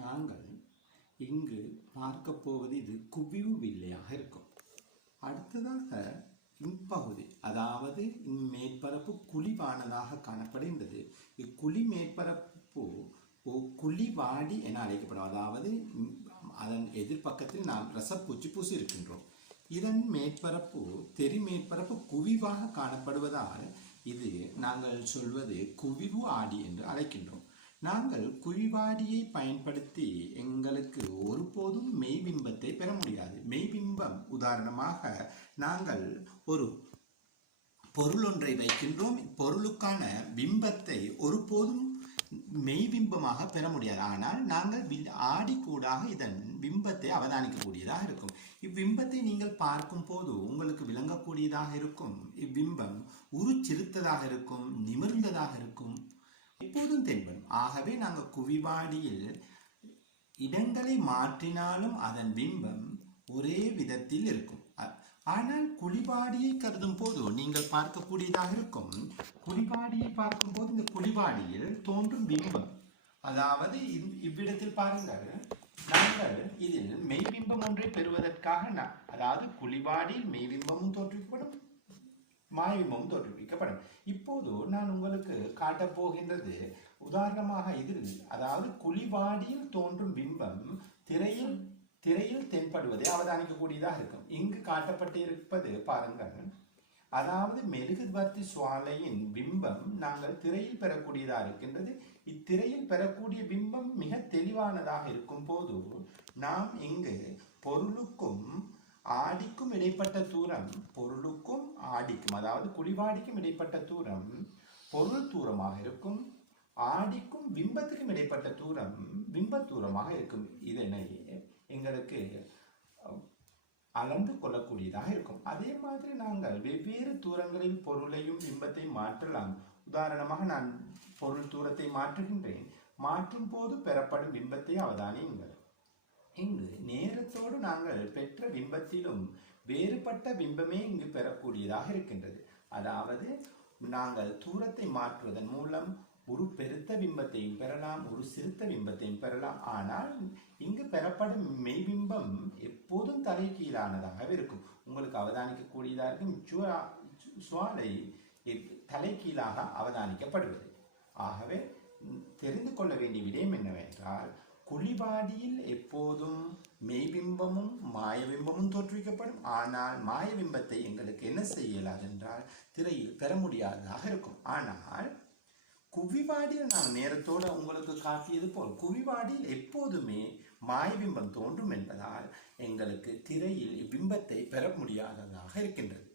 நாங்கள் இங்கு பார்க்க போவது இது குவிவு வில்லையாக இருக்கும். அடுத்ததாக இப்பகுதி, அதாவது இம்மேற்பரப்பு குழிவானதாக காணப்படுகின்றது. இக்குழி மேற்பரப்பு குழிவாடி என அழைக்கப்படும். அதாவது அதன் எதிர்பக்கத்தில் நாம் ரசப்பூச்சி பூசி இருக்கின்றோம். இதன் மேற்பரப்பு மேற்பரப்பு குவிவாக காணப்படுவதால் இது நாங்கள் சொல்வது குவிவு ஆடி என்று அழைக்கின்றோம். நாங்கள் குவிவாடியை பயன்படுத்தி எங்களுக்கு ஒருபோதும் மெய்பிம்பத்தை பெற முடியாது. மெய்பிம்பம் உதாரணமாக நாங்கள் ஒரு பொருள் ஒன்றை வைக்கின்றோம். பொருளுக்கான பிம்பத்தை ஒருபோதும் மெய்பிம்பமாக பெற முடியாது. ஆனால் நாங்கள் ஆடி கூடாக இதன் பிம்பத்தை அவதானிக்கக்கூடியதாக இருக்கும். இவ்பிம்பத்தை நீங்கள் பார்க்கும் போது உங்களுக்கு விளங்கக்கூடியதாக இருக்கும். இவ்பிம்பம் உருச்சிறுத்ததாக இருக்கும், நிமிர்ந்ததாக இருக்கும், எப்போதும் தென்படும். ஆகவே நாங்கள் குவிவாடியில் இடங்களை மாற்றினாலும் அதன் பிம்பம் ஒரே விதத்தில் இருக்கும். ஆனால் குழிவாடியை கருதும் போது நீங்கள் பார்க்கக்கூடியதாக இருக்கும். குழிவாடியை பார்க்கும் போது இந்த குழிவாடியில் தோன்றும் பிம்பம், அதாவது இவ்விடத்தில் பாருங்கள், நாங்கள் இதில் மெய்பிம்பம் ஒன்றை பெறுவதற்காக அதாவது குழிவாடியில் மெய்பிம்பமும் தோற்றுவிக்கப்படும், மாயபிம்பமும் தோற்றுவிக்கப்படும். இப்போது நான் உங்களுக்கு காட்டப் போகின்றது உதாரணமாக இதில், அதாவது குழிவாடியில் தோன்றும் பிம்பம் திரையில் தென்படுவதை அவதானிக்கக்கூடியதாக இருக்கும். இங்கு காட்டப்பட்டிருப்பது பாருங்கள், அதாவது மெழுகுவர்த்தி சுவாலையின் பிம்பம் நாங்கள் திரையில் பெறக்கூடியதாக இருக்கின்றது. இத்திரையில் பெறக்கூடிய பிம்பம் மிக தெளிவானதாக இருக்கும் போது நாம் இங்கு பொருளுக்கும் ஆடிக்கும் இடைப்பட்ட தூரம், பொருளுக்கும் ஆடிக்கும், அதாவது குழிவாடிக்கும் இடைப்பட்ட தூரம் பொருள் தூரமாக இருக்கும். ஆடிக்கும் பிம்பத்துக்கும் இடைப்பட்ட தூரம் பிம்ப தூரமாக இருக்கும். இதனை எங்களுக்கு அளந்து கொள்ளக்கூடியதாக இருக்கும். அதே மாதிரி நாங்கள் வெவ்வேறு தூரங்களில் பொருளையும் பிம்பத்தையும் மாற்றலாம். உதாரணமாக நான் பொருள் தூரத்தை மாற்றுகின்றேன். மாற்றும் போது பெறப்படும் பிம்பத்தை அவதானியுங்கள். இங்கு நேரத்தோடு நாங்கள் பெற்ற பிம்பத்திலும் வேறுபட்ட பிம்பமே இங்கு பெறக்கூடியதாக இருக்கின்றது. அதாவது நாங்கள் தூரத்தை மாற்றுவதன் மூலம் ஒரு பெருத்த பிம்பத்தையும் பெறலாம், ஒரு சிறுத்த பிம்பத்தையும் பெறலாம். ஆனால் இங்கு பெறப்படும் மெய்பிம்பம் எப்போதும் தலைகீழானதாக இருக்கும். உங்களுக்கு அவதானிக்கக்கூடியதாக இருக்கும் சுவாலை தலைகீழாக அவதானிக்கப்படுவது. ஆகவே தெரிந்து கொள்ள வேண்டிய விடயம் என்னவென்றால், குழிவாடியில் எப்போதும் மெய்பிம்பமும் மாயபிம்பமும் தோற்றுவிக்கப்படும். ஆனால் மாயபிம்பத்தை எங்களுக்கு என்ன செய்யலாது என்றால் திரையில் பெற முடியாததாக இருக்கும். ஆனால் குவிவாடியில் நான் நேரத்தோடு உங்களுக்கு காட்டியது போல் குவிவாடியில் எப்போதுமே மாயபிம்பம் தோன்றும் என்பதால் எங்களுக்கு திரையில் இப்பிம்பத்தை பெற முடியாததாக இருக்கின்றது.